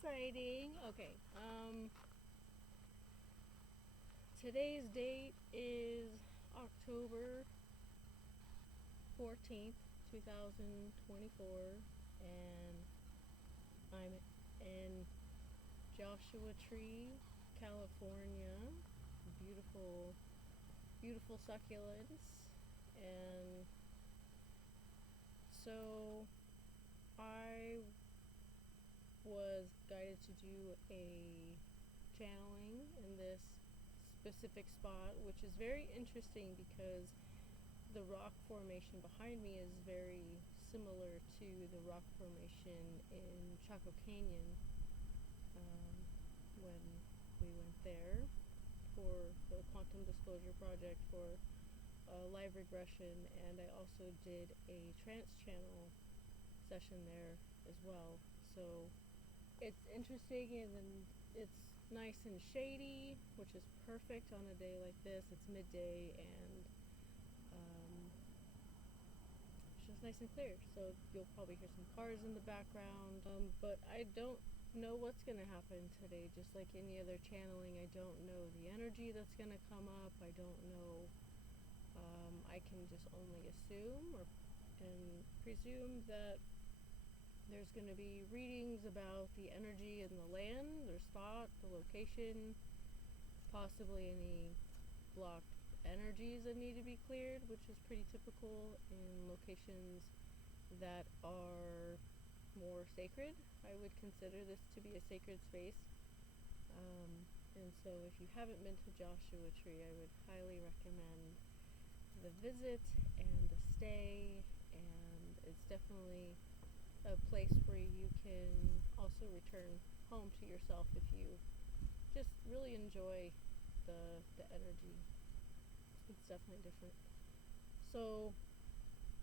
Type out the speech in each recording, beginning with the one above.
exciting. Okay. Today's date is October 14th, 2024, and I'm in Joshua Tree, California. Beautiful, beautiful succulents. And so I was guided to do a channeling in this specific spot, which is very interesting because the rock formation behind me is very similar to the rock formation in Chaco Canyon um, when we went there for the Quantum Disclosure Project for live regression, and I also did a trance channel session there as well. So it's interesting, and then it's nice and shady, which is perfect on a day like this. It's midday, and it's just nice and clear. So you'll probably hear some cars in the background. But I don't know what's going to happen today. Just like any other channeling, I don't know the energy that's going to come up. I don't know. I can just only assume and presume that there's going to be readings about the energy in the land, their spot, the location, possibly any blocked energies that need to be cleared, which is pretty typical in locations that are more sacred. I would consider this to be a sacred space. And so if you haven't been to Joshua Tree, I would highly recommend the visit and the stay, and it's definitely a place where you can also return home to yourself if you just really enjoy the energy. It's definitely different. So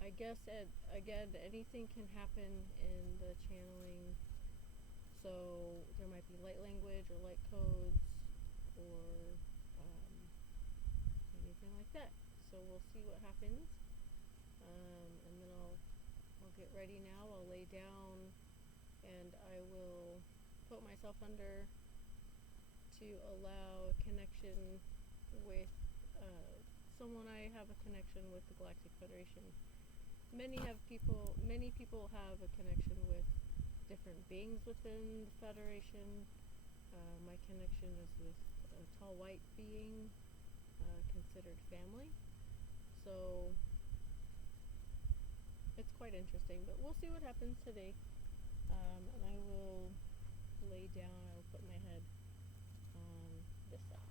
I guess again, anything can happen in the channeling. So there might be light language or light codes or anything like that. So we'll see what happens, and then I'll get ready now. I'll lay down, and I will put myself under to allow a connection with someone I have a connection with, the Galactic Federation. Many people have a connection with different beings within the Federation. My connection is with a tall white being, considered family. So it's quite interesting, but we'll see what happens today. And I will lay down. I will put my head on this side.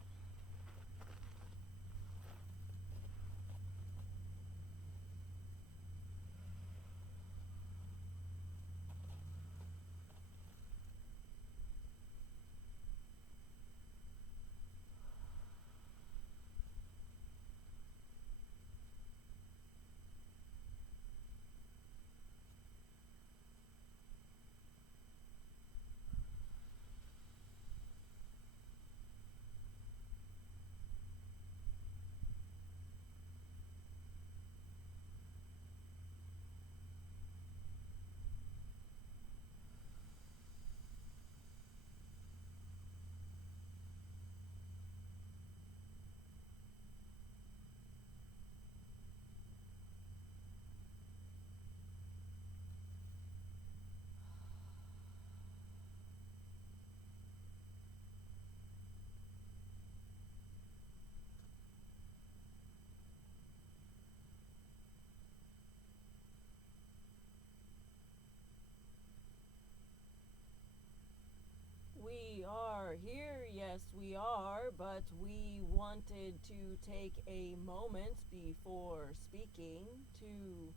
We are here, yes, we are, but we wanted to take a moment before speaking to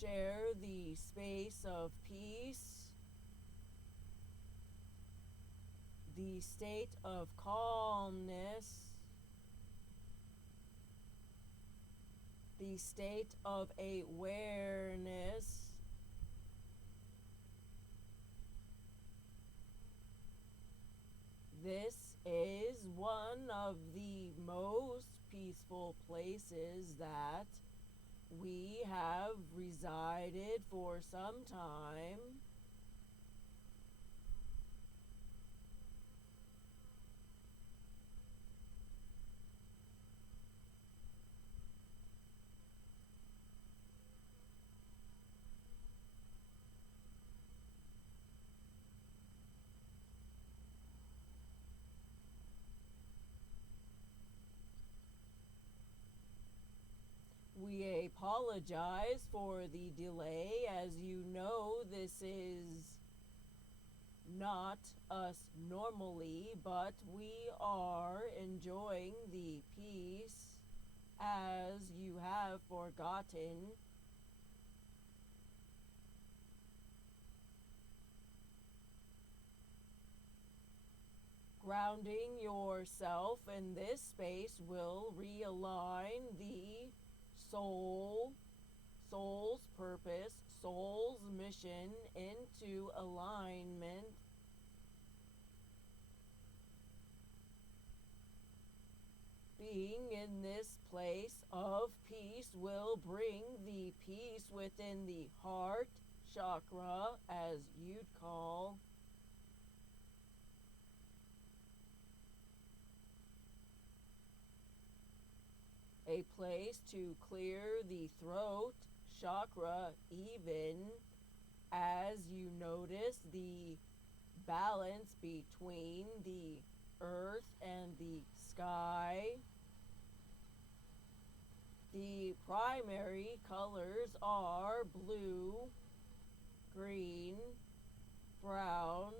share the space of peace, the state of calmness, the state of awareness. This is one of the most peaceful places that we have resided for some time. apologize for the delay. As you know, this is not us normally, but we are enjoying the peace as you have forgotten. Grounding yourself in this space will realign the soul's purpose, soul's mission into alignment. Being in this place of peace will bring the peace within the heart chakra, as you'd call. A place to clear the throat chakra, even as you notice the balance between the earth and the sky. The primary colors are blue, green, brown.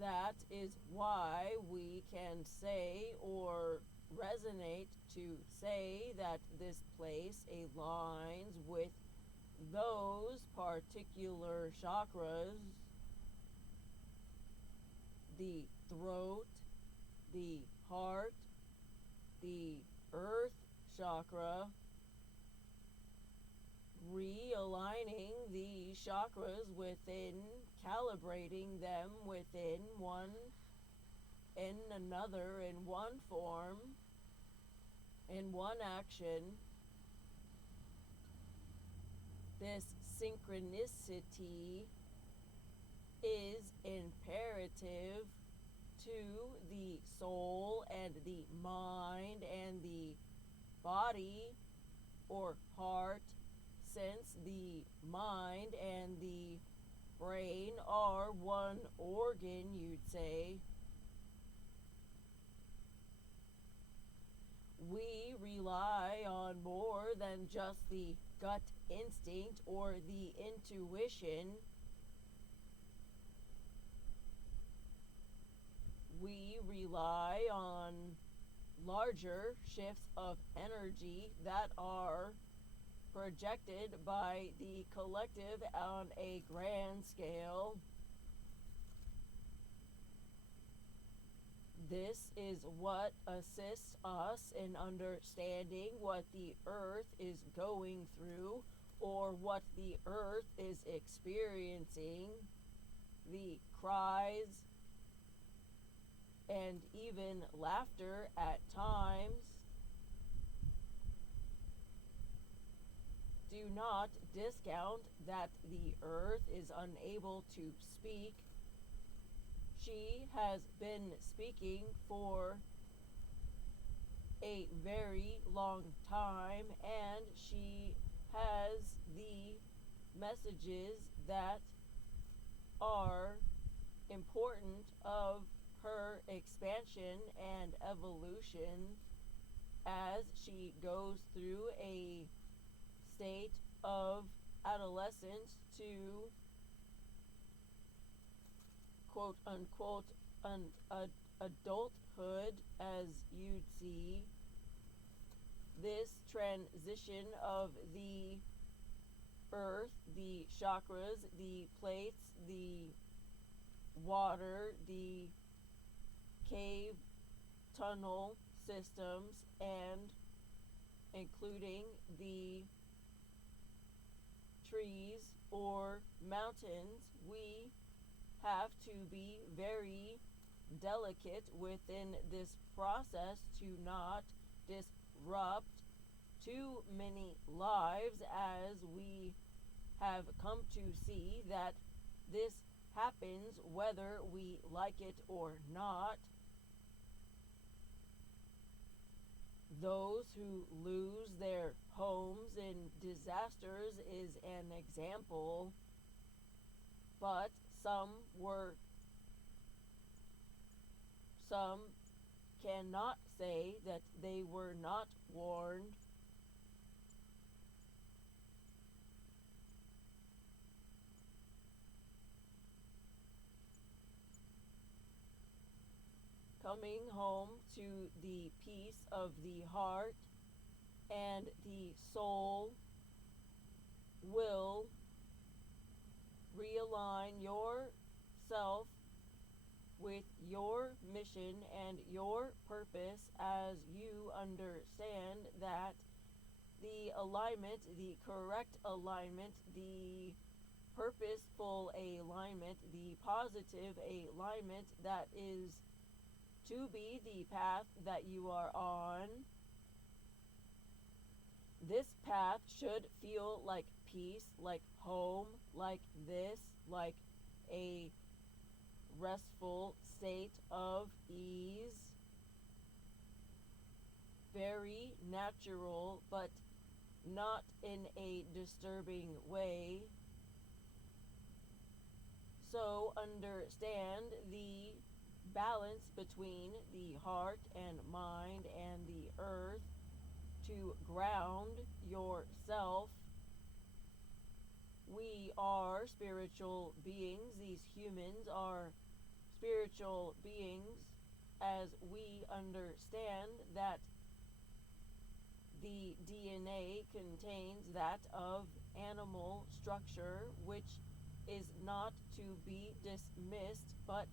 That is why we can say or resonate to say that this place aligns with those particular chakras: the throat, the heart, the earth chakra. Realigning the chakras within, calibrating them within one in another, in one form, in one action. This synchronicity is imperative to the soul and the mind and the body or heart, since the mind and the brain are one organ, you'd say. We rely on more than just the gut instinct or the intuition. We rely on larger shifts of energy that are projected by the collective on a grand scale. This is what assists us in understanding what the earth is going through or what the earth is experiencing. The cries and even laughter at times. Do not discount that the earth is unable to speak. She has been speaking for a very long time, and she has the messages that are important of her expansion and evolution as she goes through a state of adolescence to quote unquote adulthood, as you'd see. This transition of the earth, the chakras, the plates, the water, the cave tunnel systems, and including the trees or mountains, we have to be very delicate within this process to not disrupt too many lives, as we have come to see that this happens whether we like it or not. Those who lose their homes in disasters is an example, but some cannot say that they were not warned. Coming home to the peace of the heart and the soul will realign yourself with your mission and your purpose as you understand that the alignment, the correct alignment, the purposeful alignment, the positive alignment that is to be the path that you are on. This path should feel like peace, like home, like this, like a restful state of ease. Very natural, but not in a disturbing way. So understand the balance between the heart and mind and the earth to ground yourself. We are spiritual beings. These humans are spiritual beings, as we understand that the DNA contains that of animal structure, which is not to be dismissed, but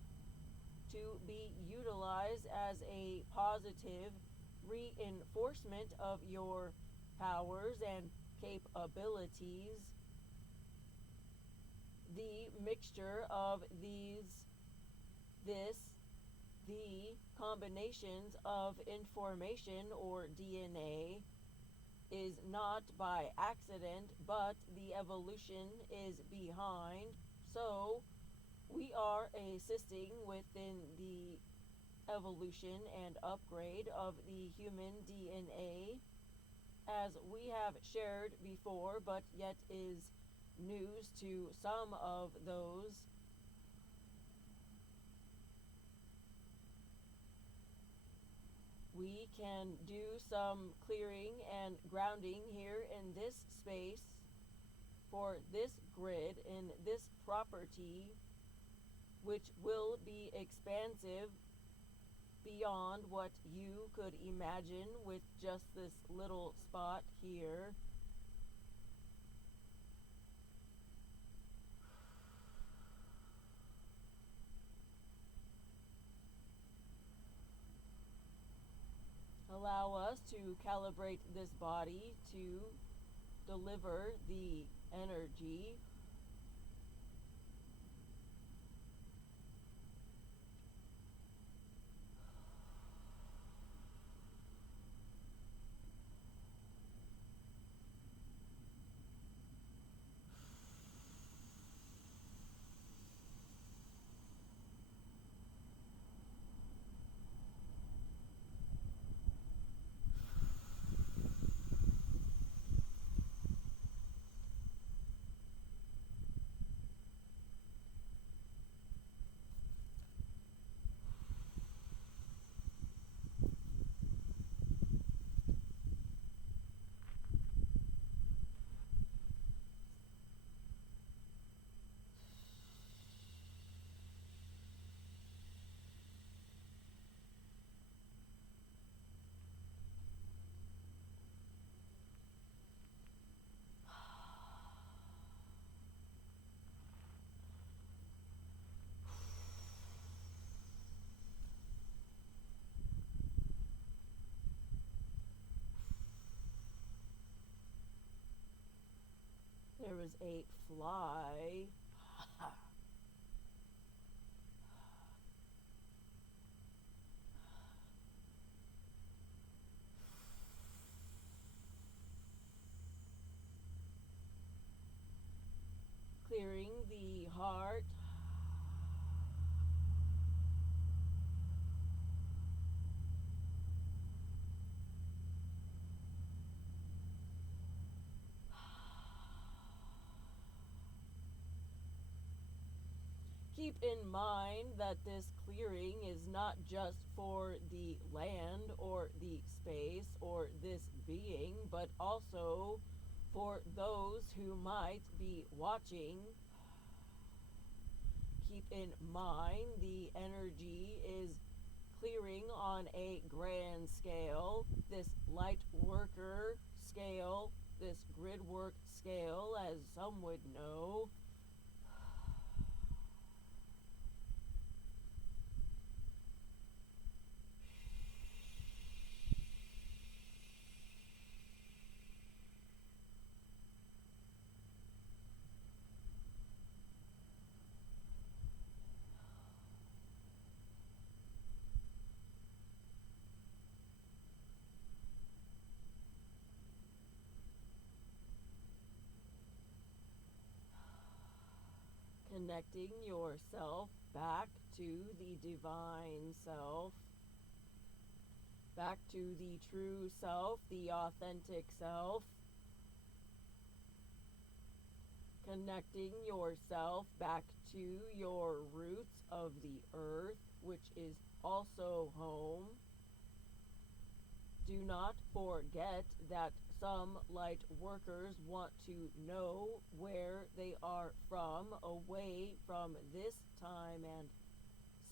to be utilized as a positive reinforcement of your powers and capabilities. The mixture of the combinations of information or DNA is not by accident, but the evolution is behind. So we are assisting within the evolution and upgrade of the human DNA, as we have shared before, but yet is news to some of those. We can do some clearing and grounding here in this space for this grid in this property, which will be expansive beyond what you could imagine with just this little spot here. Allow us to calibrate this body to deliver the energy. There was a fly. Clearing the heart. keep in mind that this clearing is not just for the land or the space or this being, but also for those who might be watching. Keep in mind the energy is clearing on a grand scale, this light worker scale, this grid work scale, as some would know. Connecting yourself back to the divine self, back to the true self, the authentic self. Connecting yourself back to your roots of the earth, which is also home. Do not forget that some light workers want to know where they are from, away from this time and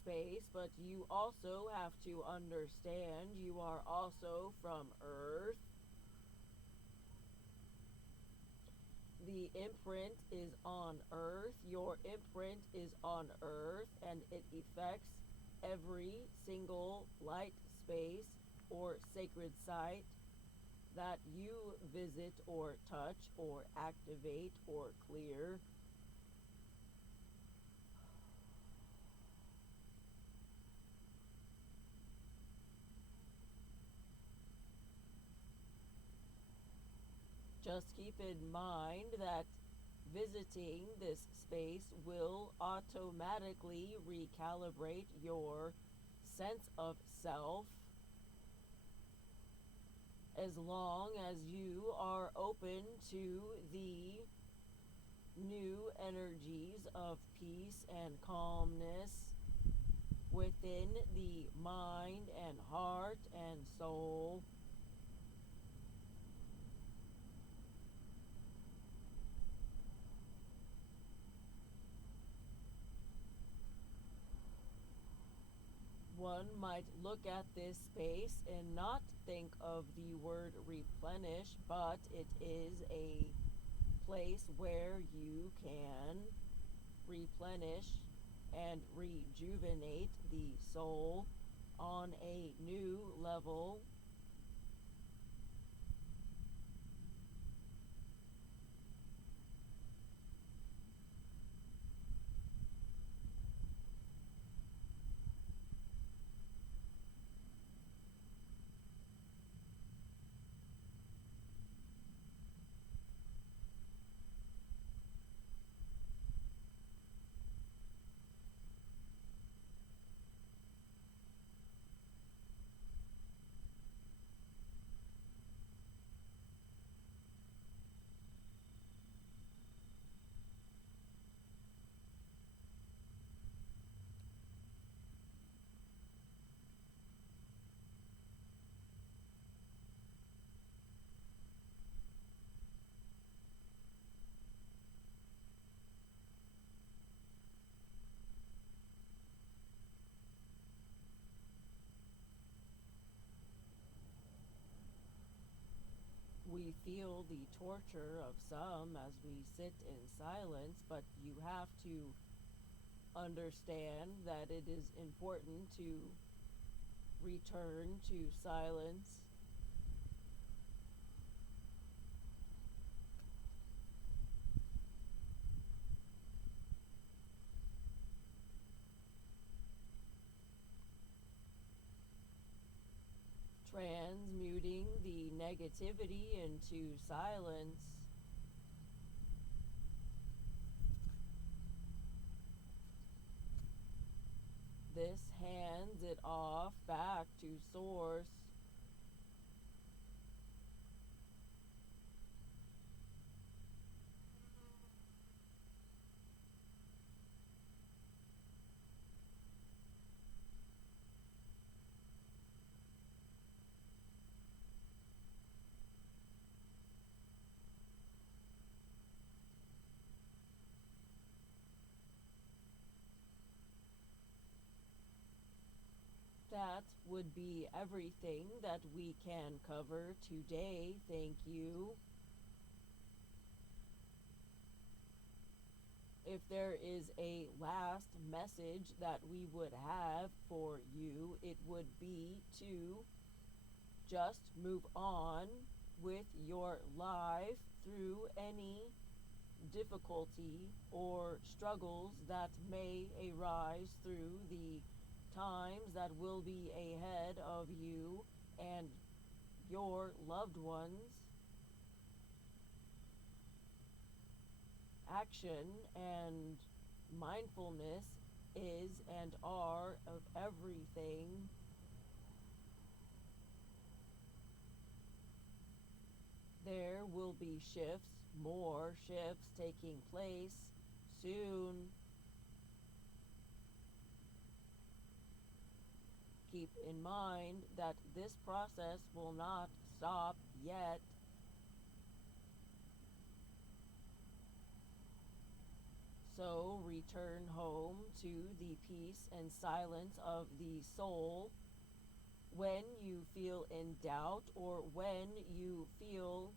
space, but you also have to understand you are also from Earth. The imprint is on Earth, your imprint is on Earth, and it affects every single light space or sacred site that you visit or touch or activate or clear. Just keep in mind that visiting this space will automatically recalibrate your sense of self, as long as you are open to the new energies of peace and calmness within the mind and heart and soul. One might look at this space and not think of the word replenish, but it is a place where you can replenish and rejuvenate the soul on a new level. We feel the torture of some as we sit in silence, but you have to understand that it is important to return to silence. Transmuting the negativity into silence. This hands it off back to source. that would be everything that we can cover today. Thank you. If there is a last message that we would have for you, it would be to just move on with your life through any difficulty or struggles that may arise through the times that will be ahead of you and your loved ones. Action and mindfulness is and are of everything. There will be shifts, more shifts taking place soon. Keep in mind that this process will not stop yet. So return home to the peace and silence of the soul. When you feel in doubt or when you feel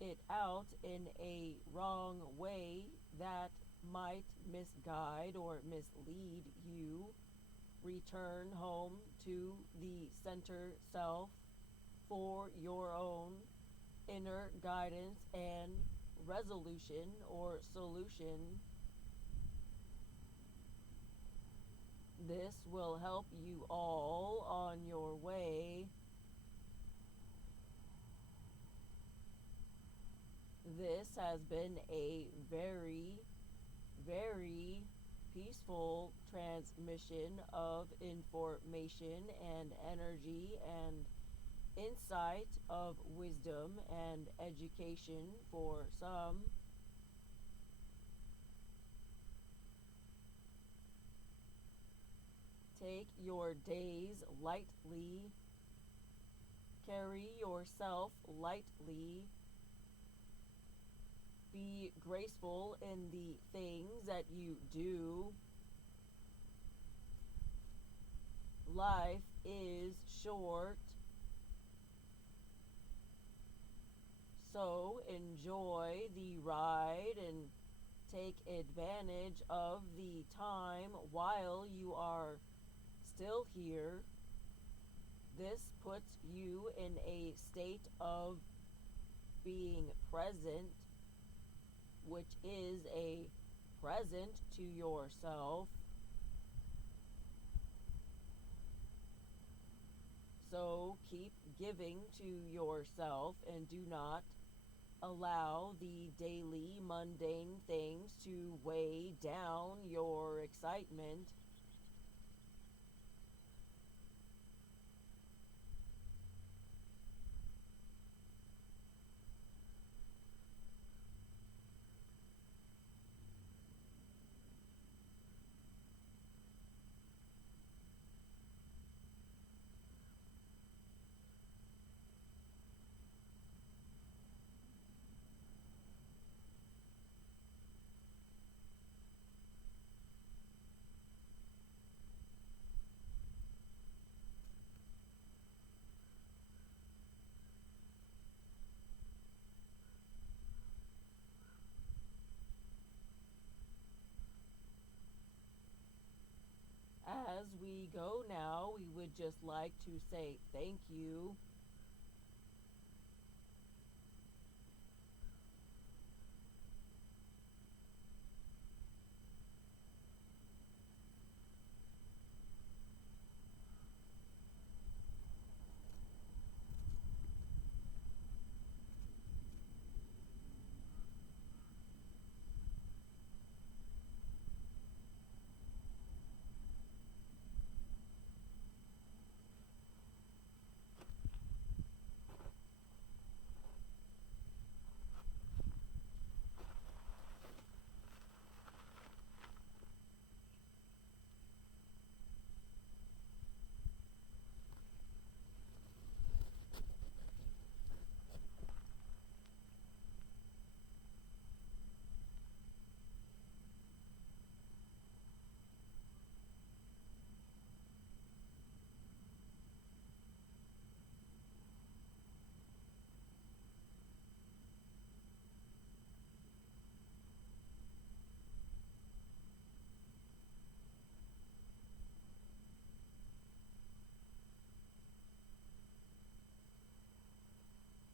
it out in a wrong way that might misguide or mislead you, return home to the center self for your own inner guidance and resolution or solution. This will help you all on your way. This has been a very, very peaceful transmission of information and energy and insight of wisdom and education for some. Take your days lightly. Carry yourself lightly. Be graceful in the things that you do. Life is short, so enjoy the ride and take advantage of the time while you are still here. This puts you in a state of being present, which is a present to yourself. So keep giving to yourself and do not allow the daily mundane things to weigh down your excitement. As we go now, we would just like to say thank you.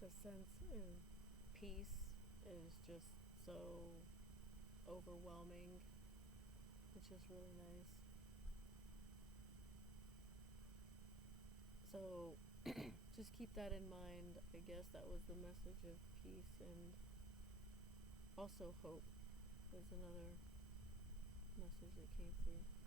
the sense and peace is just so overwhelming. It's just really nice. So just keep that in mind. I guess that was the message of peace, and also hope was another message that came through.